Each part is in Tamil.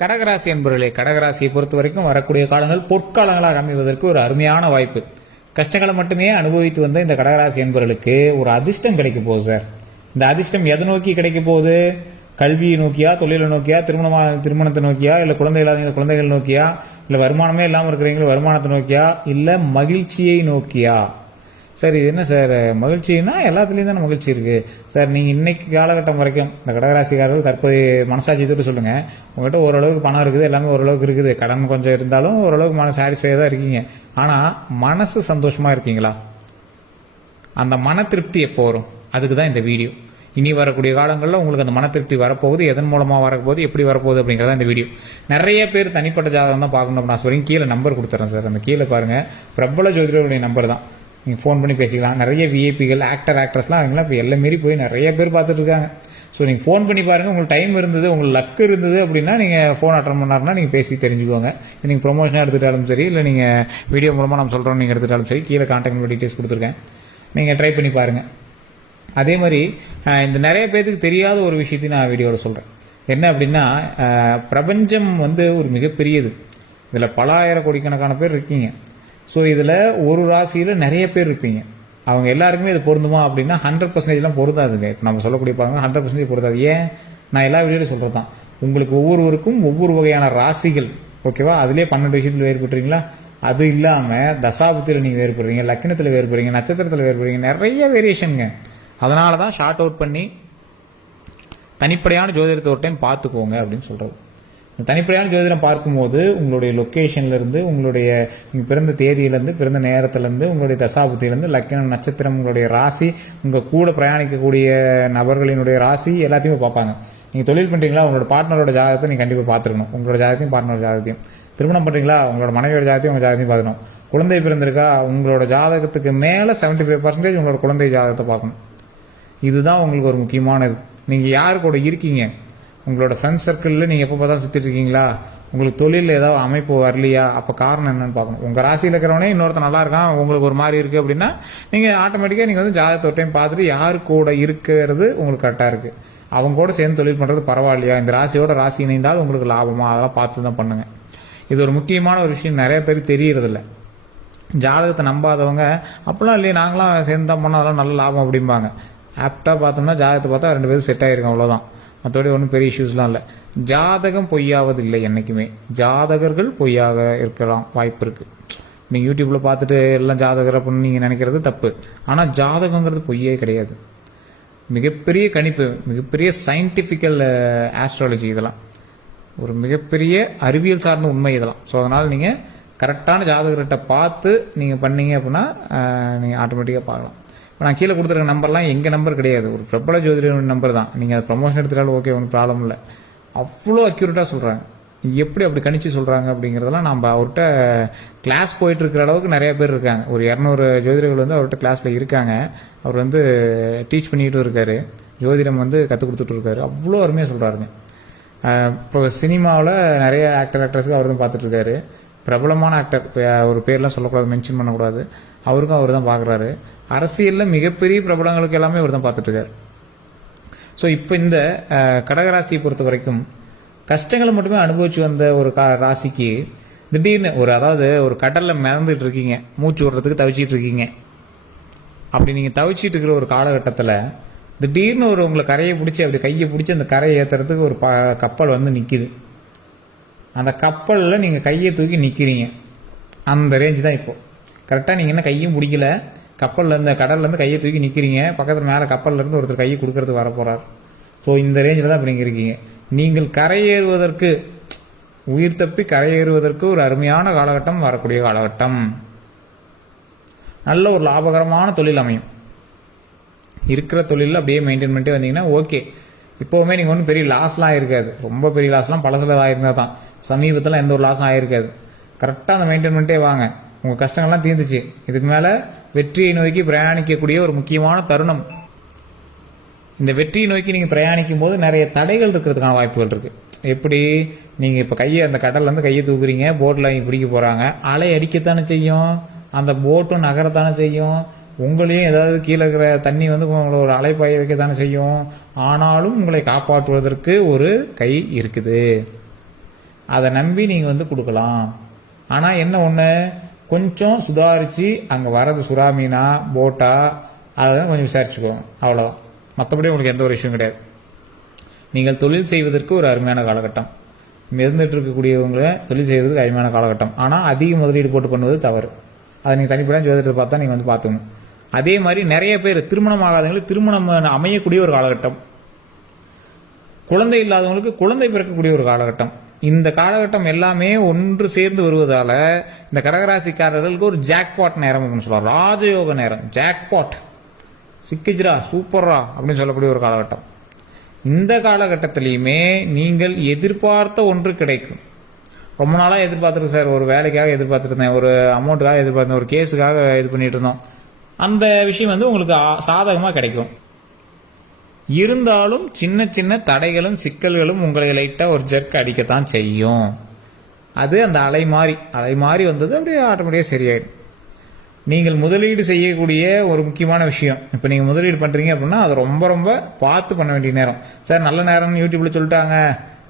கடகராசி என்பவர்களே, கடகராசியை பொறுத்த வரைக்கும் வரக்கூடிய காலங்கள் பொற்காலங்களாக அமைவதற்கு ஒரு அருமையான வாய்ப்பு. கஷ்டங்களை மட்டுமே அனுபவித்து வந்த இந்த கடகராசி என்பவர்களுக்கு ஒரு அதிர்ஷ்டம் கிடைக்க போகுது சார். இந்த அதிர்ஷ்டம் எதை நோக்கி கிடைக்க போகுது? கல்வியை நோக்கியா, தொழிலை நோக்கியா, திருமணத்தை நோக்கியா, இல்ல குழந்தை இல்லாதவங்க குழந்தைகள் நோக்கியா, இல்ல வருமானமே இல்லாமல் இருக்கிறவங்க வருமானத்தை நோக்கியா, இல்ல மகிழ்ச்சியை நோக்கியா? சார் இது என்ன சார் மகிழ்ச்சின்னா எல்லாத்துலேயும் தானே மகிழ்ச்சி இருக்கு சார். நீங்க இன்னைக்கு காலகட்டம் வரைக்கும் இந்த கடகராசிக்காரர்கள் தற்போதைய மனசாட்சி தொட்டு சொல்லுங்க. உங்கள்கிட்ட ஓரளவுக்கு பணம் இருக்குது, எல்லாமே ஓரளவுக்கு இருக்குது, கடன் கொஞ்சம் இருந்தாலும் ஓரளவுக்கு மன சாட்டிஸ்ஃபையாக தான் இருக்கீங்க. ஆனா மனசு சந்தோஷமா இருக்கீங்களா? அந்த மன திருப்தி எப்போ வரும்? அதுக்கு தான் இந்த வீடியோ. இனி வரக்கூடிய காலங்களில் உங்களுக்கு அந்த மன திருப்தி வரப்போகுது, எதன் மூலமா வரப்போகுது, எப்படி வரப்போகுது அப்படிங்கிறத இந்த வீடியோ. நிறைய பேர் தனிப்பட்ட ஜாதகம் தான் பார்க்கணும். நான் சொல்றேன், கீழே நம்பர் கொடுத்துறேன் சார். அந்த கீழே பாருங்க, பிரபல ஜோதிடருடைய நம்பர் தான். நீங்கள் ஃபோன் பண்ணி பேசிக்கலாம். நிறைய விஐபிகள், ஆக்டர்ஸ்லாம் அவங்களாம் இப்போ எல்லாம் மீறி போய் நிறைய பேர் பார்த்துட்டு இருக்காங்க. ஸோ நீங்கள் ஃபோன் பண்ணி பாருங்கள். உங்களுக்கு டைம் இருந்தது, உங்களுக்கு லக் இருந்தது அப்படின்னா நீங்கள் ஃபோன் அட்டன் பண்ணாருன்னா நீங்கள் பேசி தெரிஞ்சுக்கோங்க. நீங்கள் ப்ரொமோஷனாக எடுத்துட்டாலும் சரி, இல்லை நீங்கள் வீடியோ மூலமாக நம்ம சொல்கிறோம் நீங்கள் எடுத்துட்டாலும் சரி, கீழே கான்டாக்ட் நம்பர் டீட்டெயில்ஸ் கொடுத்துருக்கேன், நீங்கள் ட்ரை பண்ணி பாருங்கள். அதே மாதிரி இந்த நிறைய பேருக்கு தெரியாத ஒரு விஷயத்தையும் நான் வீடியோவில் சொல்கிறேன். என்ன அப்படின்னா, பிரபஞ்சம் ஒரு மிகப்பெரியது. இதில் பல ஆயிரம் கோடிக்கணக்கான பேர் இருக்கீங்க. ஸோ இதில் ஒரு ராசியில் நிறைய பேர் இருப்பீங்க. அவங்க எல்லாருக்குமே இது பொருந்துமா அப்படின்னா 100% பொருந்தாதுங்க. இப்போ நம்ம சொல்லக்கூடிய பாருங்க 100% பொருந்தாது. ஏன்? நான் எல்லா வீடியோலையும் சொல்கிறது தான். உங்களுக்கு ஒவ்வொருவருக்கும் ஒவ்வொரு வகையான ராசிகள், ஓகேவா? அதுலேயே 12 விஷயத்தில் வேறுபட்டுறீங்களா? அது இல்லாமல் தசாபுத்தியில் நீங்கள் வேறுபடுறீங்க, லக்னத்தில் வேறுபடுறீங்க, நட்சத்திரத்தில் வேறுபடுறீங்க, நிறைய வேரியேஷனுங்க. அதனால தான் ஷார்ட் அவுட் பண்ணி தனிப்படையான ஜோதிடத்தை ஒரு டைம் பார்த்துக்கோங்க அப்படின்னு சொல்கிறது. இந்த தனிப்படையான ஜோதிடம் பார்க்கும்போது உங்களுடைய லொக்கேஷன்லேருந்து, உங்களுடைய நீங்கள் பிறந்த தேதியிலேருந்து, பிறந்த நேரத்திலேருந்து, உங்களுடைய தசாபுத்தியிலேருந்து, லக்னம், நட்சத்திரம், உங்களுடைய ராசி, உங்கள் கூட பிரயாணிக்கக்கூடிய நபர்களினுடைய ராசி எல்லாத்தையுமே பார்ப்பாங்க. நீங்கள் தொழில் பண்ணுறீங்களா, உங்களோட பார்ட்னரோட ஜாதகத்தை நீங்கள் கண்டிப்பாக பார்த்துருக்கணும். உங்களோட ஜாதகத்தையும் பார்ட்னரோட ஜாதகத்தையும். திருமணம் பண்ணுறீங்களா, உங்களோட மனைவியோட ஜாதகத்தையும் உங்கள் ஜாதகத்தையும் பார்க்கணும். குழந்தை பிறந்திருக்கா, உங்களோட ஜாதகத்துக்கு மேலே 75% உங்களோட குழந்தை ஜாதகத்தை பார்க்கணும். இதுதான் உங்களுக்கு ஒரு முக்கியமானது. நீங்கள் யாரு கூட இருக்கீங்க, உங்களோட ஃப்ரெண்ட்ஸ் சர்க்கிளில் நீங்கள் எப்போ பார்த்தா சுற்றிட்டு இருக்கீங்களா, உங்களுக்கு தொழில் ஏதாவது அமைப்பு வரலையா, அப்போ காரணம் என்னன்னு பார்க்கணும். உங்கள் ராசியில் இருக்கிறவனே இன்னொருத்தர் நல்லா இருக்கான், உங்களுக்கு ஒரு மாதிரி இருக்குது அப்படின்னா நீங்கள் ஆட்டோமேட்டிக்காக நீங்கள் ஜாதகத்தை ஒரு டைம் பார்த்துட்டு யாரு கூட இருக்கிறது உங்களுக்கு கரெக்டாக இருக்குது, அவங்க கூட சேர்ந்து தொழில் பண்ணுறது பரவாயில்லையா, இந்த ராசியோட ராசி இணைந்தால் உங்களுக்கு லாபமா, அதெல்லாம் பார்த்து தான் பண்ணுங்க. இது ஒரு முக்கியமான ஒரு விஷயம், நிறைய பேருக்கு தெரியறதில்ல. ஜாதகத்தை நம்பாதவங்க அப்பெல்லாம் இல்லையே, நாங்களாம் சேர்ந்து தான் பண்ணோம், அதெல்லாம் நல்ல லாபம் அப்படிம்பாங்க. ஆப்டாக பார்த்தோம்னா ஜாதகத்தை பார்த்தா 2 பேரும் செட் ஆகிருக்கும், அவ்வளோதான். மற்றபடி ஒன்றும் பெரிய இஷ்யூஸ்லாம் இல்லை. ஜாதகம் பொய்யாவது இல்லை என்றைக்குமே. ஜாதகர்கள் பொய்யாக இருக்கலாம் வாய்ப்பு இருக்குது. நீங்கள் யூடியூப்பில் பார்த்துட்டு எல்லாம் ஜாதகர் அப்படின்னு நீங்கள் நினைக்கிறது தப்பு. ஆனால் ஜாதகங்கிறது பொய்யே கிடையாது. மிகப்பெரிய கணிப்பு, மிகப்பெரிய சயின்டிஃபிக்கல் ஆஸ்ட்ராலஜி, இதெல்லாம் ஒரு மிகப்பெரிய அறிவியல் சார்ந்த உண்மை இதெல்லாம். ஸோ அதனால் நீங்கள் கரெக்டான ஜாதகர்கிட்ட பார்த்து நீங்கள் பண்ணீங்க அப்படின்னா நீங்கள் ஆட்டோமேட்டிக்காக பார்க்கலாம். இப்போ நான் கீழே கொடுத்துருக்க நம்பர்லாம் எங்கள் நம்பர் கிடையாது, ஒரு பிரபல ஜோதிடர் நம்பர் தான். நீங்கள் அதை ப்ரமோஷன் எடுத்துக்காலும் ஓகே, ஒன்றும் ப்ராப்ளம் இல்லை. அவ்வளோ அக்யூரேட்டாக சொல்கிறாங்க. எப்படி அப்படி கணிச்சு சொல்கிறாங்க அப்படிங்கிறதெல்லாம் நம்ம அவர்கிட்ட கிளாஸ் போயிட்டு இருக்கிற அளவுக்கு நிறைய பேர் இருக்காங்க. ஒரு 200 ஜோதிடர்கள் அவர்கிட்ட கிளாஸில் இருக்காங்க. அவர் டீச் பண்ணிக்கிட்டு இருக்காரு, ஜோதிடம் கற்றுக் கொடுத்துட்டு இருக்காரு. அவ்வளோ அருமையாக சொல்கிறாருங்க. இப்போ சினிமாவில் நிறைய ஆக்டர்ஸ்க்கு அவர் தான் பார்த்துட்டு இருக்காரு. பிரபலமான ஆக்டர், ஒரு பேர்லாம் சொல்லக்கூடாது, மென்ஷன் பண்ணக்கூடாது, அவருக்கும் அவர் தான் பார்க்குறாரு. அரசியலில் மிகப்பெரிய பிரபலங்களுக்கு எல்லாமே அவர் தான் பார்த்துட்டு இருக்காரு. ஸோ இப்போ இந்த கடகராசியை பொறுத்த வரைக்கும் கஷ்டங்களை மட்டுமே அனுபவிச்சு வந்த ஒரு ராசிக்கு திடீர்னு அதாவது ஒரு கடலில் மிதந்துட்டு இருக்கீங்க, மூச்சு விடுறதுக்கு தவிச்சிட்டு இருக்கீங்க. அப்படி நீங்கள் தவிச்சிட்டு இருக்கிற ஒரு காலகட்டத்தில் திடீர்னு உங்களை கரையை பிடிச்சி அப்படி கையை பிடிச்சி அந்த கரையை ஏற்றுறதுக்கு ஒரு கப்பல் நிற்கிது. அந்த கப்பலில் நீங்கள் கையை தூக்கி நிற்கிறீங்க. அந்த ரேஞ்சு தான் இப்போ. கரெக்டாக நீங்கள் என்ன கையும் பிடிக்கல, கப்பல்லேருந்து கடல்லேருந்து கையை தூக்கி நிற்கிறீங்க. பக்கத்தில் மேலே கப்பல்லேருந்து ஒருத்தர் கையை கொடுக்கறதுக்கு வரப்போகிறார். ஸோ இந்த ரேஞ்சில் தான் இப்போ நீங்கள் இருக்கீங்க. நீங்கள் கரையேறுவதற்கு, உயிர் தப்பி கரையேறுவதற்கு ஒரு அருமையான காலகட்டம் வரக்கூடிய காலகட்டம். நல்ல ஒரு லாபகரமான தொழில் அமையும். இருக்கிற தொழிலில் அப்படியே மெயின்டைன் பண்ணிட்டு வந்தீங்கன்னா ஓகே. இப்போவுமே நீங்கள் ஒன்றும் பெரிய லாஸ்லாம் இருக்காது. ரொம்ப பெரிய லாஸ்லாம் பழசில் ஆயிருந்தா தான். சமீபத்தில் எந்த ஒரு லாஸும் ஆயிருக்காது. கரெக்டாக அந்த மெயின்டைன் பண்ணிட்டே வாங்க. உங்கள் கஷ்டங்கள்லாம் தீர்ந்துச்சு. இதுக்கு மேலே வெற்றியை நோக்கி பிரயாணிக்கக்கூடிய ஒரு முக்கியமான தருணம். இந்த வெற்றியை நோக்கி நீங்கள் பிரயாணிக்கும் போது நிறைய தடைகள் இருக்கிறதுக்கான வாய்ப்புகள் இருக்குது. எப்படி? நீங்கள் இப்போ அந்த கடல்லேருந்து கையை தூக்குறீங்க, போட்டில் இங்கே பிடிக்க போகிறாங்க, அலை அடிக்கத்தானே செய்யும், அந்த போட்டும் நகரத்தானே செய்யும், உங்களையும் ஏதாவது கீழே இருக்கிற தண்ணி உங்களை ஒரு அலைப்பாய வைக்கத்தானே செய்யும். ஆனாலும் உங்களை காப்பாற்றுவதற்கு ஒரு கை இருக்குது. அதை நம்பி நீங்கள் வந்து கொடுக்கலாம். ஆனால் என்ன ஒன்று, கொஞ்சம் சுதாரித்து அங்கே வரது சுறா மீனா போட்டா அதெல்லாம் கொஞ்சம் விசாரிச்சுக்கோங்க, அவ்வளோதான். மற்றபடி உங்களுக்கு எந்த ஒரு விஷயம் கிடையாது. நீங்கள் தொழில் செய்வதற்கு ஒரு அருமையான காலகட்டம், இருந்துட்டு இருக்கக்கூடியவங்களை தொழில் செய்வதற்கு அருமையான காலகட்டம். ஆனால் அதிக முதலீடு போட்டு பண்ணுவது தவறு. அதை நீங்கள் தனிப்படையாக ஜோதிடத்தை பார்த்தா நீங்கள் வந்து பார்த்துக்கணும். அதே மாதிரி நிறைய பேர் திருமணம் ஆகாதவங்களுக்கு திருமணம் அமையக்கூடிய ஒரு காலகட்டம், குழந்தை இல்லாதவங்களுக்கு குழந்தை பிறக்கக்கூடிய ஒரு காலகட்டம். இந்த காலகட்டம் எல்லாமே ஒன்று சேர்ந்து வருவதால இந்த கடகராசிக்காரர்களுக்கு ஒரு ஜாக்பாட் நேரம் அப்படின்னு சொல்லலாம், ராஜயோக நேரம். ஜாக்பாட் சிக்கிஜ்ரா சூப்பர்ரா அப்படின்னு சொல்லக்கூடிய ஒரு காலகட்டம். இந்த காலகட்டத்திலையுமே நீங்கள் எதிர்பார்த்த ஒன்று கிடைக்கும். ரொம்ப நாளாக எதிர்பார்த்துருக்கு சார், ஒரு வேலைக்காக எதிர்பார்த்துட்டு இருந்தேன், ஒரு அமௌண்ட்டுக்காக எதிர்பார்த்தேன், ஒரு கேஸுக்காக இது பண்ணிட்டு இருந்தோம், அந்த விஷயம் வந்து உங்களுக்கு சாதகமாக கிடைக்கும். இருந்தாலும் சின்ன சின்ன தடைகளும் சிக்கல்களும் உங்களை லைட்டாக ஒரு ஜெர்க் அடிக்கத்தான் செய்யும். அது அந்த அலை மாறி வந்தது அப்படியே ஆட்டோமேட்டிக்காக சரியாயிடும். நீங்கள் முதலீடு செய்யக்கூடிய ஒரு முக்கியமான விஷயம், இப்போ நீங்கள் முதலீடு பண்ணுறீங்க அப்படின்னா அது ரொம்ப ரொம்ப பார்த்து பண்ண வேண்டிய நேரம். சார் நல்ல நேரம்னு யூடியூப்ல சொல்லிட்டாங்க,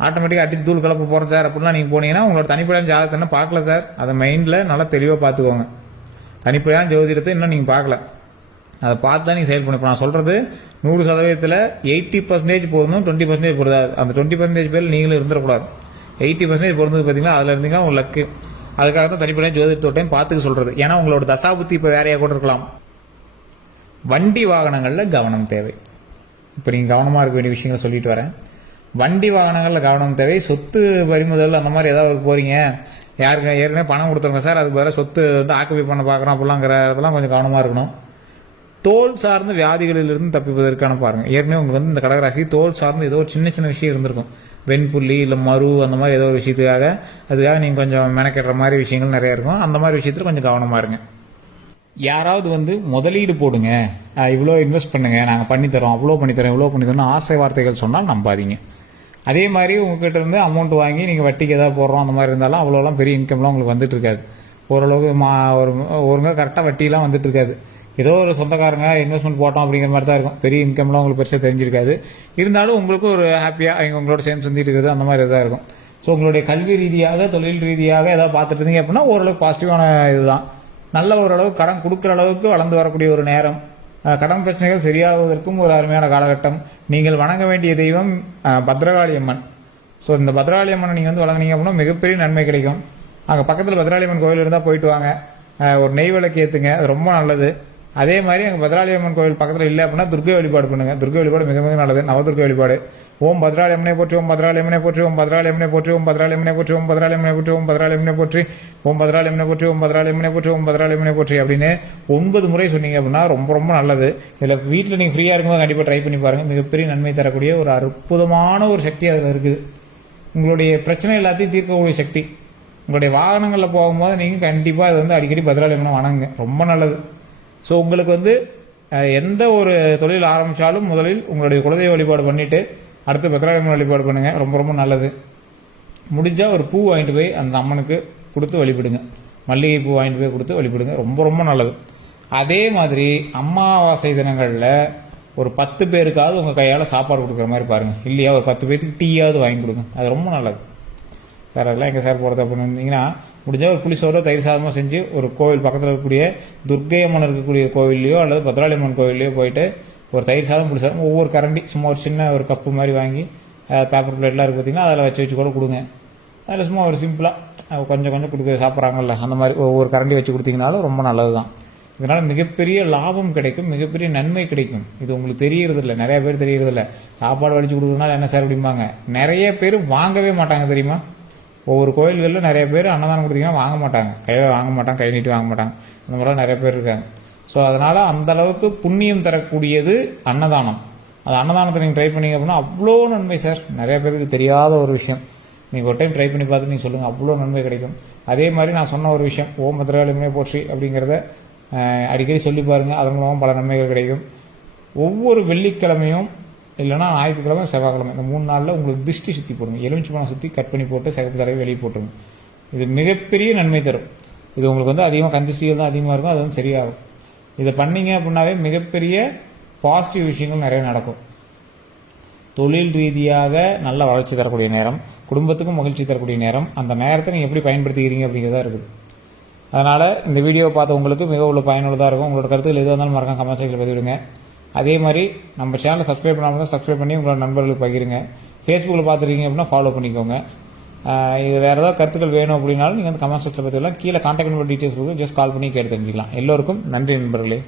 ஆட்டோமேட்டிக்காக அடிச்சு தூள் கலப்பு போகிறோம் சார் அப்படிலாம் நீங்கள் போனீங்கன்னா உங்களோட தனிப்படையான ஜாதகத்தை பார்க்கல சார். அதை மைண்டில் நல்லா தெளிவாக பார்த்துக்கோங்க. தனிப்படையான ஜோதிடத்தை இன்னும் நீங்கள் பார்க்கல, அதை பார்த்து தான் நீங்கள் செயல் பண்ணி. இப்போ நான் சொல்கிறது 100%த்தில் 80% போகணும், 20% பொருந்தாது. அந்த 20% பேர் நீங்களும் இருந்துடக்கூடாது. 80% பொருந்தது பார்த்தீங்கன்னா அதில் இருந்தீங்கன்னா உங்கள் லக்கு. அதுக்காக தான் தனிப்படையாக ஜோதிடத்தோட்டையும் பார்த்துக்க சொல்கிறது. ஏன்னா உங்களோட தசாபுத்தி இப்போ வேறையாக கூட இருக்கலாம். வண்டி வாகனங்களில் கவனம் தேவை. இப்போ நீங்கள் கவனமாக இருக்க வேண்டிய விஷயங்களை சொல்லிட்டு வரேன். வண்டி வாகனங்களில் கவனம் தேவை. சொத்து பறிமுதல் அந்த மாதிரி ஏதாவது போகிறீங்க, யாருக்கு ஏற்கனவே பணம் கொடுத்துருங்க சார், அதுக்கு வேறு சொத்து வந்து ஆக்குபை பண்ண பார்க்குறோம் அப்படிலாங்கிறதெல்லாம் கொஞ்சம் கவனமாக இருக்கணும். தோல் சார்ந்த வியாதிகளிலிருந்து தப்பிப்பதற்கான பாருங்கள். ஏற்கனவே உங்களுக்கு வந்து இந்த கடகராசி தோல் சார்ந்து ஏதோ ஒரு சின்ன சின்ன விஷயம் இருந்திருக்கும், வெண்புள்ளி இல்லை மரு அந்த மாதிரி ஏதோ ஒரு விஷயத்துக்காக, அதுக்காக நீங்கள் கொஞ்சம் மெனக்கெடுற மாதிரி விஷயங்கள் நிறைய இருக்கும். அந்த மாதிரி விஷயத்தில் கொஞ்சம் கவனமாக இருங்க. யாராவது வந்து முதலீடு போடுங்க, இவ்வளோ இன்வெஸ்ட் பண்ணுங்க, நாங்கள் பண்ணித்தரோம், அவ்வளோ பண்ணித்தரோம், இவ்வளோ பண்ணித்தரோம் ஆசை வார்த்தைகள் சொன்னால் நம்பாதீங்க. அதே மாதிரி உங்ககிட்ட இருந்து அமௌண்ட் வாங்கி நீங்கள் வட்டிக்கு ஏதாவது போடுறோம் அந்த மாதிரி இருந்தாலும் அவ்வளோலாம் பெரிய இன்கம்லாம் உங்களுக்கு வந்துட்டு இருக்காது. ஓரளவுக்கு ஒருங்க கரெக்டாக வட்டிலாம் வந்துட்டு இருக்காது. ஏதோ ஒரு சொந்தக்காரங்க இன்வெஸ்ட்மெண்ட் போட்டோம் அப்படிங்கிற மாதிரி தான் இருக்கும். பெரிய இன்கம்லாம் உங்களுக்கு பெருசாக தெரிஞ்சிருக்காது. இருந்தாலும் உங்களுக்கு ஒரு ஹாப்பியாக அவங்க உங்களோட சேர்ந்து சுற்றிட்டு இருக்கிறது அந்த மாதிரி தான் இருக்கும். ஸோ உங்களுடைய கல்வி ரீதியாக தொழில் ரீதியாக ஏதாவது பார்த்துட்டு இருந்தீங்க அப்படின்னா ஓரளவுக்கு பாசிட்டிவான இதுதான். நல்ல ஓரளவு கடன் கொடுக்குற அளவுக்கு வளர்ந்து வரக்கூடிய ஒரு நேரம். கடன் பிரச்சனைகள் சரியாவதற்கும் ஒரு அருமையான காலகட்டம். நீங்கள் வணங்க வேண்டிய தெய்வம் பத்ரகாளி அம்மன். ஸோ இந்த பத்ரகாளி அம்மனை நீங்கள் வந்து வணங்கினீங்க அப்படின்னா மிகப்பெரிய நன்மை கிடைக்கும். அங்கே பக்கத்தில் பத்ரகாளி அம்மன் கோயில் இருந்தால் போயிட்டு வாங்க, ஒரு நெய் விளக்கு ஏற்றுங்க, அது ரொம்ப நல்லது. அதே மாதிரி அங்கே பத்ராளி அம்மன் கோயில் பக்கத்தில் இல்லை அப்படின்னா துர்கை வழிபாடு பண்ணுங்க. துர்கை வழிபாடு மிக மிக நல்லது. நவதுர்கை வழிபாடு. ஓம் பத்ராளி அம்மனை போற்றி, ஓம் பத்ராளி அம்மனை போற்றி, ஓம் பத்ராளி அம்மனை போற்றி, ஓம் பத்ராளி அம்மனை போற்றி, ஓம் பத்ராளி அம்மனை போற்றி, ஓம் பத்ராளி அம்மனை போற்றி, ஓம் பத்ராளி அம்மனை போற்றி, ஓம் பத்ராளி அம்மனை போற்றி, ஓம் பத்ராளி அம்மனை போற்றி அப்படின்னு 9 முறை சொன்னீங்க அப்படின்னா ரொம்ப ரொம்ப நல்லது. இதில் வீட்டில் நீங்கள் ஃப்ரீயாக இருக்கும்போது கண்டிப்பாக ட்ரை பண்ணி பாருங்கள். மிகப்பெரிய நன்மை தரக்கூடிய ஒரு அற்புதமான ஒரு சக்தி அதில் இருக்குது. உங்களுடைய பிரச்சனை எல்லாத்தையும் தீர்க்கக்கூடிய சக்தி. உங்களுடைய வாகனங்களில் போகும்போது நீங்கள் கண்டிப்பாக அது வந்து அடிக்கடி பத்ராளி அம்மனை வணங்குங்க, ரொம்ப நல்லது. ஸோ உங்களுக்கு வந்து எந்த ஒரு தொழில் ஆரம்பித்தாலும் முதலில் உங்களுடைய குலதெய்வ வழிபாடு பண்ணிவிட்டு அடுத்து பத்ராளி அம்மன் வழிபாடு பண்ணுங்கள், ரொம்ப ரொம்ப நல்லது. முடிஞ்சால் ஒரு பூ வாங்கிட்டு போய் அந்த அம்மனுக்கு கொடுத்து வழிபடுங்க. மல்லிகை பூ வாங்கிட்டு போய் கொடுத்து வழிபடுங்க, ரொம்ப ரொம்ப நல்லது. அதே மாதிரி அமாவாசை தினங்களில் ஒரு 10 பேருக்காவது உங்கள் கையால் சாப்பாடு கொடுக்குற மாதிரி பாருங்கள். இல்லையா ஒரு 10 பேருக்கு டீயாவது வாங்கி கொடுங்க, அது ரொம்ப நல்லது. சார் அதெல்லாம் எங்கே சார் போகிறது அப்படின்னு இருந்தீங்கன்னா முடிஞ்சால் ஒரு புளிசோட தயிர் சாதமாக செஞ்சு ஒரு கோவில் பக்கத்தில் இருக்கக்கூடிய துர்க்கை அம்மன் இருக்கக்கூடிய கோவில்லையோ அல்லது பத்ராளி அம்மன் கோவில்லையோ போயிட்டு ஒரு தயிர் சாதம் புளி சாதம் ஒவ்வொரு கரண்டி சும்மா ஒரு சின்ன ஒரு கப்பு மாதிரி வாங்கி பேப்பர் பிளேட்லாம் இருக்குது பார்த்தீங்கன்னா அதில் வச்சு கூட கொடுங்க. அதில் சும்மா ஒரு சிம்பிளாக கொஞ்சம் கொஞ்சம் கொடுக்க சாப்பிட்றாங்கல்ல அந்த மாதிரி ஒவ்வொரு கரண்டி வச்சு கொடுத்தீங்கனாலும் ரொம்ப நல்லது தான். இதனால் மிகப்பெரிய லாபம் கிடைக்கும், மிகப்பெரிய நன்மை கிடைக்கும். இது உங்களுக்கு தெரியறதில்ல, நிறைய பேர் தெரியறதில்ல. சாப்பாடு வடிச்சு கொடுக்குறதுனால என்ன சார் அப்படிம்பாங்க. நிறைய பேர் வாங்கவே மாட்டாங்க தெரியுமா. ஒவ்வொரு கோயில்களில் நிறைய பேர் அன்னதானம் கொடுத்தீங்கன்னா வாங்க மாட்டாங்க, கையில் வாங்க மாட்டாங்க, கை நீட்டி வாங்க மாட்டாங்க. இந்த மாதிரிலாம் நிறைய பேர் இருக்காங்க. ஸோ அதனால் அந்த அளவுக்கு புண்ணியம் தரக்கூடியது அன்னதானம். அது அன்னதானத்தை நீங்கள் ட்ரை பண்ணீங்க அப்படின்னா அவ்வளோ நன்மை சார். நிறைய பேருக்கு தெரியாத ஒரு விஷயம். நீங்கள் ஒரு டைம் ட்ரை பண்ணி பார்த்து நீங்கள் சொல்லுங்கள், அவ்வளோ நன்மை கிடைக்கும். அதே மாதிரி நான் சொன்ன ஒரு விஷயம் ஓம் பத்ரகாளியம்மனை போற்றி அப்படிங்கிறத அடிக்கடி சொல்லி பாருங்கள், அதன் மூலமாக பல நன்மைகள் கிடைக்கும். ஒவ்வொரு வெள்ளிக்கிழமையும் இல்லைனா ஞாயிற்றுக்கிழமை செவ்வாய்க்கிழமை இந்த 3 நாளில் உங்களுக்கு திருஷ்டி சுற்றி போடுங்க. எலுமிச்சி பழம் சுற்றி கட் பண்ணி போட்டு சிகப்பு தடவை வெளியே போட்டுருங்க. இது மிகப்பெரிய நன்மை தரும். இது உங்களுக்கு வந்து அதிகமாக கந்திஷ்டிகள் தான் அதிகமாக இருக்கும், அது வந்து சரியாகும். இதை பண்ணீங்க அப்படின்னாவே மிகப்பெரிய பாசிட்டிவ் விஷயங்கள் நிறைய நடக்கும். தொழில் ரீதியாக நல்ல வளர்ச்சி தரக்கூடிய நேரம், குடும்பத்துக்கும் மகிழ்ச்சி தரக்கூடிய நேரம். அந்த நேரத்தை நீங்கள் எப்படி பயன்படுத்திக்கிறீங்க அப்படிங்கிறதா இருக்குது. அதனால் இந்த வீடியோவை பார்த்த உங்களுக்கு மிக உள்ள பயனுள்ளதாக இருக்கும். உங்களோட கருத்துக்கள் எதுவாக இருந்தாலும் மறக்காம கமெண்ட் செக்ஷனில் பதிவிடுங்க. அதே மாதிரி நம்ம சேனலை சப்ஸ்கிரைப் பண்ணாமல் தான் சப்ஸ்கிரைப் பண்ணி உங்களோட நண்பர்களுக்கு பகிருங்க. ஃபேஸ்புக்கில் பார்த்துருக்கீங்க அப்படின்னா ஃபாலோ பண்ணிக்கோங்க. இது வேறு ஏதாவது கருத்துக்கள் வேணும் அப்படின்னாலும் நீங்கள் வந்து கமெண்ட் செக்ஷனில் பதிவிடலாம். கீழே கான்டாக்ட் நம்பர் டீட்டெயில்ஸ் கொடுங்க, ஜஸ்ட் கால் பண்ணி கேட்டு தெரிஞ்சுக்கலாம். எல்லோருக்கும் நன்றி நண்பர்களே.